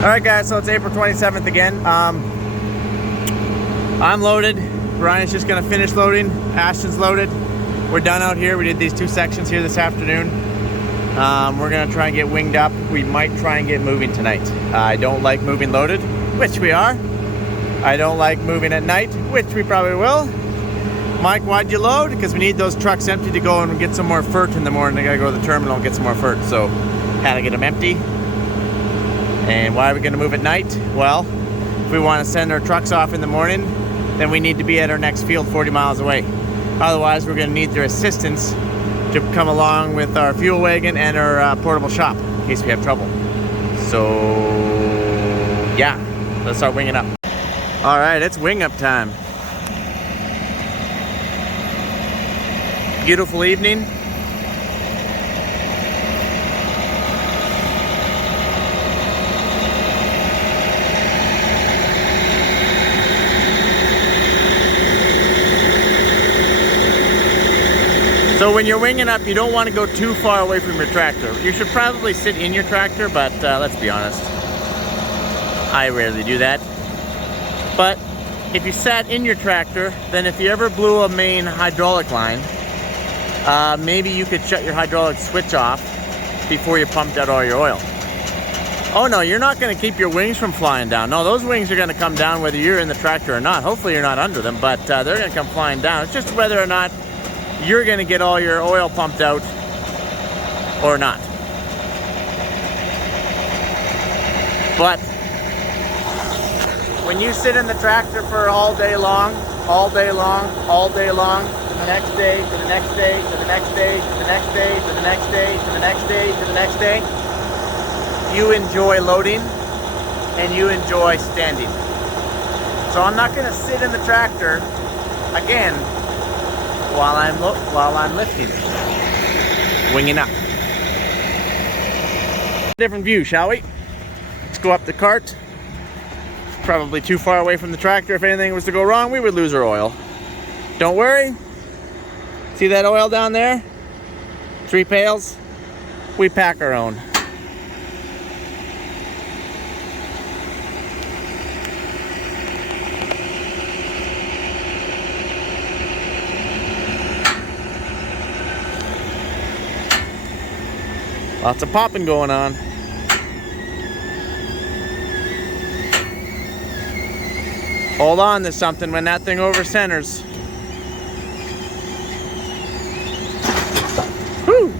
All right, guys, so it's April 27th again. I'm loaded. Brian's just gonna finish loading. Ashton's loaded. We're done out here. We did these 2 sections here this afternoon. We're gonna try and get winged up. We might try and get moving tonight. I don't like moving loaded, which we are. I don't like moving at night, which we probably will. Mike, why'd you load? Because we need those trucks empty to go and get some more FERT in the morning. I gotta go to the terminal and get some more FERT, so had to get them empty. And why are we gonna move at night? Well, if we wanna send our trucks off in the morning, then we need to be at our next field 40 miles away. Otherwise, we're gonna need their assistance to come along with our fuel wagon and our portable shop in case we have trouble. So, yeah, let's start winging up. All right, it's wing up time. Beautiful evening. So when you're winging up, you don't want to go too far away from your tractor. You should probably sit in your tractor, but let's be honest, I rarely do that. But if you sat in your tractor, then if you ever blew a main hydraulic line, maybe you could shut your hydraulic switch off before you pumped out all your oil. Oh no, you're not going to keep your wings from flying down. No, those wings are going to come down whether you're in the tractor or not. Hopefully you're not under them, but they're going to come flying down. It's just whether or not you're going to get all your oil pumped out or not. But when you sit in the tractor for all day long, to the next day, to the next day, to the next day, to the next day, to the next day, to the next day, to the next day, you enjoy loading and you enjoy standing. So I'm not going to sit in the tractor again while I'm lifting, winging up. Different view, shall we? Let's go up the cart. Probably too far away from the tractor. If anything was to go wrong, we would lose our oil. Don't worry. See that oil down there? 3 pails. We pack our own. Lots of popping going on. Hold on to something when that thing over centers. Whew.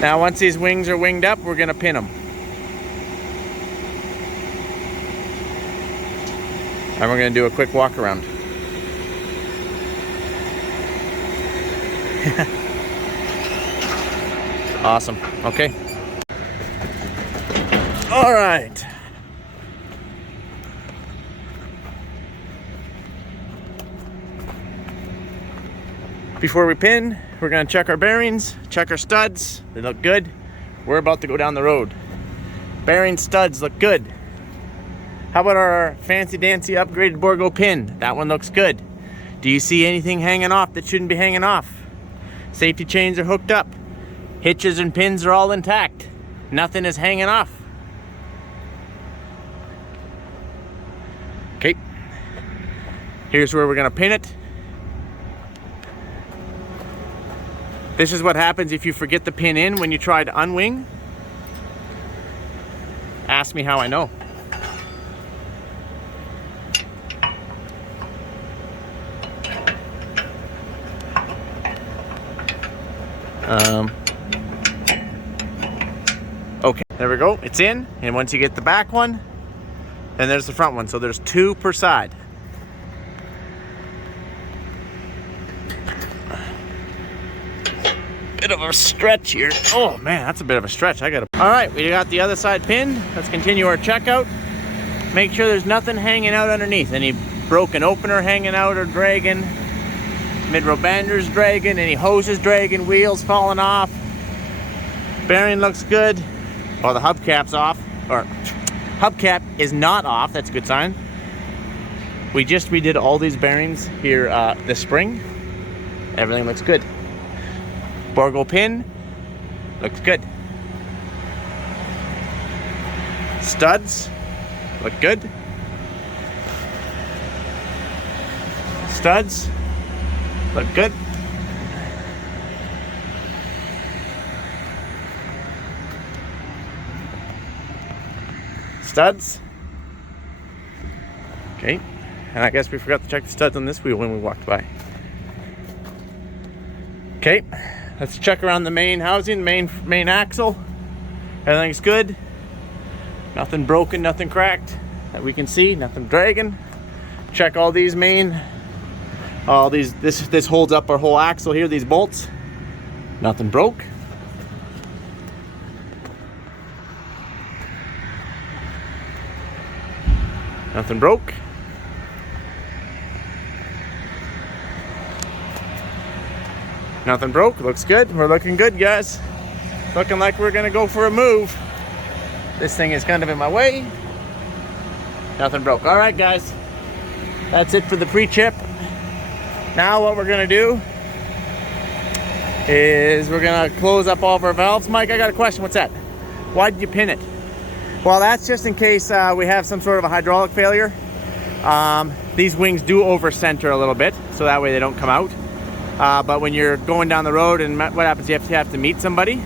Now once these wings are winged up, we're gonna pin them. And we're gonna do a quick walk around. Awesome, okay. All right. Before we pin, we're gonna check our bearings, check our studs. They look good. We're about to go down the road. Bearing studs look good. How about our fancy dancy upgraded Borgo pin? That one looks good. Do you see anything hanging off that shouldn't be hanging off? Safety chains are hooked up. Hitches and pins are all intact. Nothing is hanging off. Okay. Here's where we're gonna pin it. This is what happens if you forget the pin in when you try to unwing. Ask me how I know. Okay, there we go, it's in. And once you get the back one, then there's the front one. So there's 2 per side. Bit of a stretch here. Oh man, that's a bit of a stretch. All right, we got the other side pinned. Let's continue our checkout. Make sure there's nothing hanging out underneath. Any broken opener hanging out or dragging. Mid-row banders dragging, any hoses dragging, wheels falling off. Bearing looks good. Well, the hubcap's off, or hubcap is not off. That's a good sign. We just redid all these bearings here this spring. Everything looks good. Borgo pin looks good. Studs look good. Studs look good. Studs. Okay. And I guess we forgot to check the studs on this wheel when we walked by. Okay. Let's check around the main housing, main axle. Everything's good. Nothing broken, nothing cracked that we can see, nothing dragging. Check all these main, all these, this holds up our whole axle here, these bolts. Nothing broke. Nothing broke. Nothing broke. Looks good. We're looking good, guys. Looking like we're gonna go for a move. This thing is kind of in my way. Nothing broke. All right, guys. That's it for the pre-chip. Now what we're gonna do is we're gonna close up all of our valves. Mike, I got a question. What's that? Why did you pin it? Well, that's just in case we have some sort of a hydraulic failure. These wings do over-center a little bit, so that way they don't come out. But when you're going down the road, and what happens, you have to meet somebody,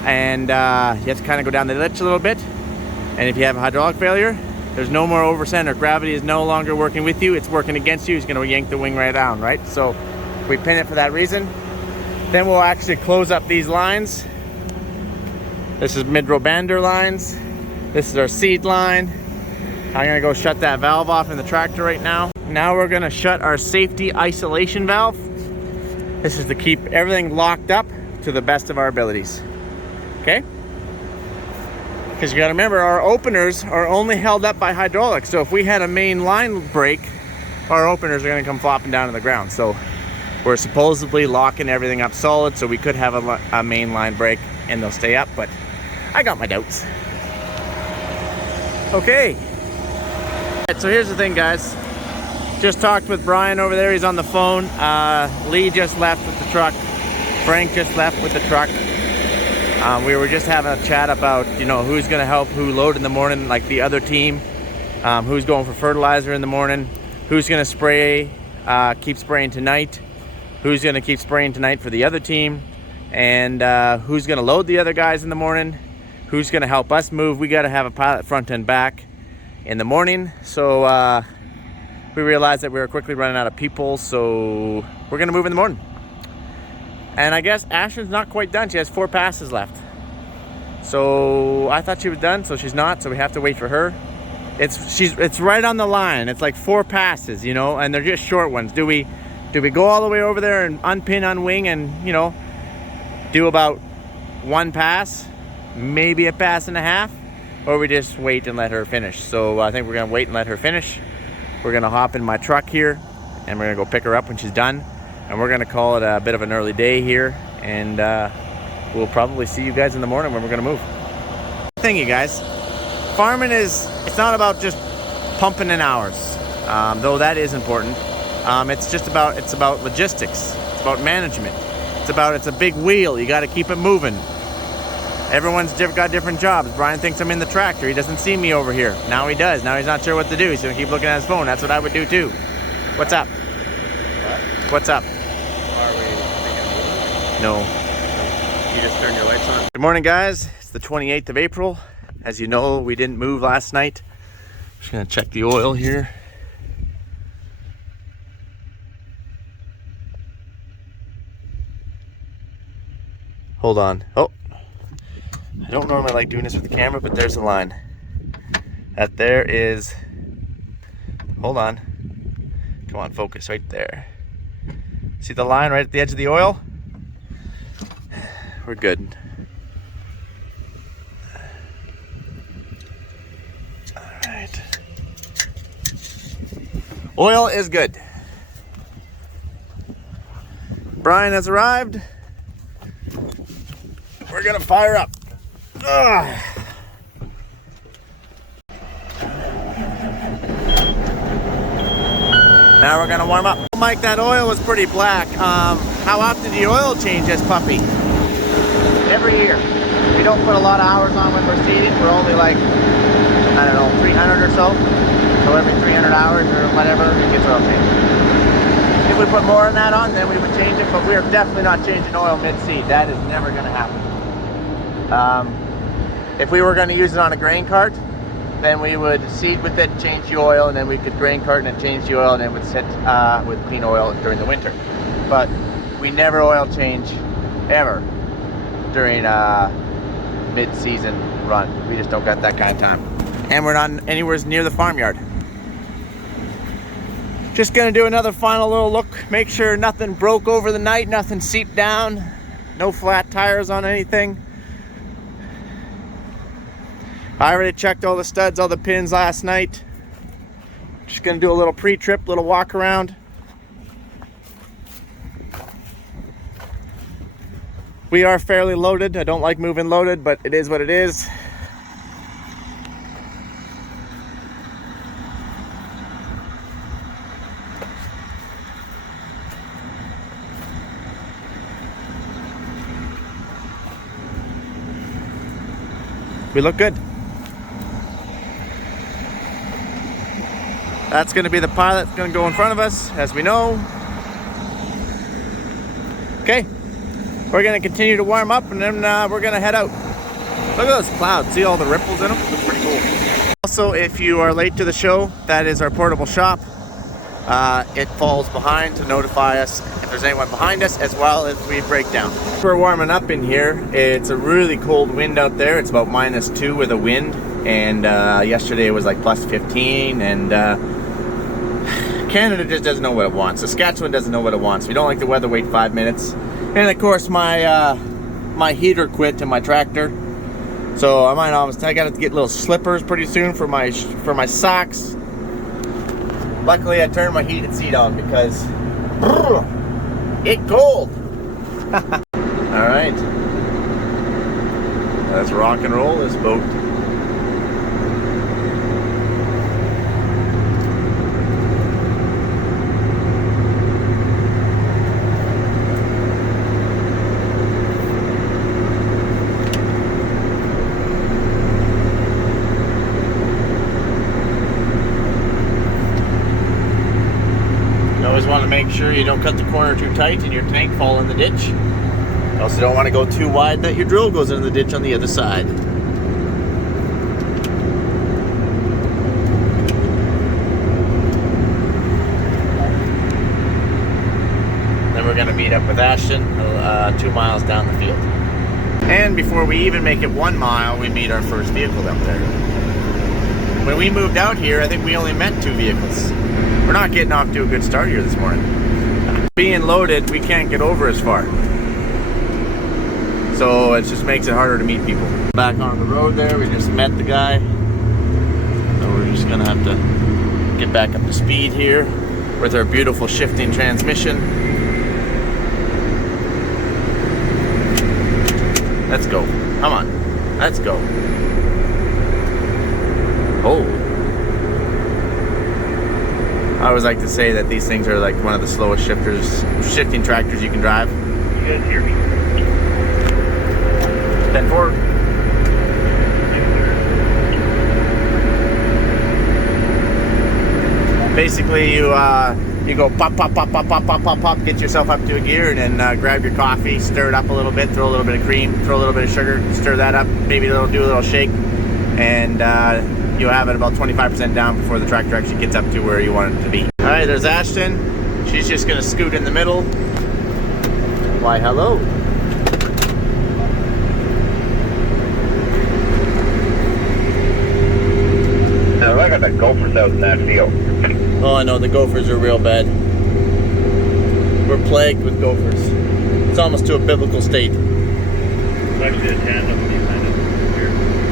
and you have to kind of go down the ditch a little bit. And if you have a hydraulic failure, there's no more over-center. Gravity is no longer working with you, it's working against you. It's going to yank the wing right down, right? So we pin it for that reason. Then we'll actually close up these lines. This is mid-row bander lines. This is our seed line. I'm gonna go shut that valve off in the tractor right now. Now we're gonna shut our safety isolation valve. This is to keep everything locked up to the best of our abilities. Okay? Because you gotta remember, our openers are only held up by hydraulics. So if we had a main line break, our openers are gonna come flopping down to the ground. So we're supposedly locking everything up solid, so we could have a main line break and they'll stay up, but I got my doubts. Okay. So here's the thing, guys. Just talked with Brian over there. He's on the phone. Lee just left with the truck. Frank just left with the truck. We were just having a chat about, you know, who's going to help who load in the morning, like the other team. Who's going for fertilizer in the morning. Who's going to spray, keep spraying tonight. Who's going to keep spraying tonight for the other team. And who's going to load the other guys in the morning. Who's going to help us move. We got to have a pilot front and back in the morning. So we realized that we were quickly running out of people, so we're going to move in the morning. And I guess Ashton's not quite done. She has 4 passes left. So I thought she was done, so she's not, so we have to wait for her. It's right on the line. It's like 4 passes, you know, and they're just short ones. Do we go all the way over there and unpin, unwing, and, you know, do about 1 pass? Maybe a pass and a half, or we just wait and let her finish. So I think we're gonna wait and let her finish. We're gonna hop in my truck here and we're gonna go pick her up when she's done, and we're gonna call it a bit of an early day here, and we'll probably see you guys in the morning when we're gonna move. Thing, you guys, farming it's not about just pumping in hours, though that is important. It's about logistics. It's about management. It's a big wheel. You got to keep it moving. Everyone's got different jobs. Brian thinks I'm in the tractor. He doesn't see me over here. Now he does. Now he's not sure what to do. He's going to keep looking at his phone. That's what I would do too. What's up? What? What's up? Are we thinking? No. You just turned your lights on? Good morning, guys. It's the 28th of April. As you know, we didn't move last night. Just going to check the oil here. Hold on. Oh. I don't normally like doing this with the camera, but there's the line. That there is, hold on. Come on, focus right there. See the line right at the edge of the oil? We're good. All right. Oil is good. Brian has arrived. We're gonna fire up. Ugh. Now we're gonna warm up. Mike, that oil was pretty black. How often do you oil change this puppy? Every year. We don't put a lot of hours on when we're seeding. We're only like, I don't know, 300 or so. So every 300 hours or whatever, it gets oil changed. If we put more than that on, then we would change it, but we are definitely not changing oil mid-seed. That is never gonna happen. If we were gonna use it on a grain cart, then we would seed with it, change the oil, and then we could grain cart and change the oil, and then would sit with clean oil during the winter. But we never oil change ever during mid-season run. We just don't got that kind of time. And we're not anywhere near the farmyard. Just gonna do another final little look, make sure nothing broke over the night, nothing seeped down, no flat tires on anything. I already checked all the studs, all the pins last night. Just gonna do a little pre-trip, little walk around. We are fairly loaded. I don't like moving loaded, but it is what it is. We look good. That's going to be the pilot that's going to go in front of us, as we know. Okay, we're going to continue to warm up, and then we're going to head out. Look at those clouds. See all the ripples in them? Looks pretty cool. Also, if you are late to the show, that is our portable shop. It falls behind to notify us if there's anyone behind us, as well as we break down. We're warming up in here. It's a really cold wind out there. It's about -2 with a wind, and yesterday it was like +15, and Canada just doesn't know what it wants. Saskatchewan doesn't know what it wants. We don't like the weather. Wait 5 minutes, and of course my my heater quit in my tractor, so I got to get little slippers pretty soon for my socks. Luckily, I turned my heated seat on because it's cold. All right, let's rock and roll this boat. Want to make sure you don't cut the corner too tight and your tank fall in the ditch. You also don't want to go too wide that your drill goes into the ditch on the other side. Then we're going to meet up with Ashton 2 miles down the field. And before we even make it 1 mile, we meet our first vehicle up there. When we moved out here, I think we only met 2 vehicles. We're not getting off to a good start here this morning. Being loaded, we can't get over as far. So it just makes it harder to meet people. Back on the road there, we just met the guy. So we're just gonna have to get back up to speed here with our beautiful shifting transmission. Let's go. Come on. Let's go. Oh. I always like to say that these things are like one of the slowest shifting tractors you can drive. You guys hear me? Bend forward. Basically, you go pop, pop, pop, pop, pop, pop, pop, pop, get yourself up to a gear, and then grab your coffee, stir it up a little bit, throw a little bit of cream, throw a little bit of sugar, stir that up, maybe do a little shake, and you'll have it about 25% down before the tractor actually gets up to where you want it to be. All right, there's Ashton. She's just gonna scoot in the middle. Why, hello. Now, I got the gophers out in that field. Oh, I know, the gophers are real bad. We're plagued with gophers. It's almost to a biblical state. It's actually a tandem.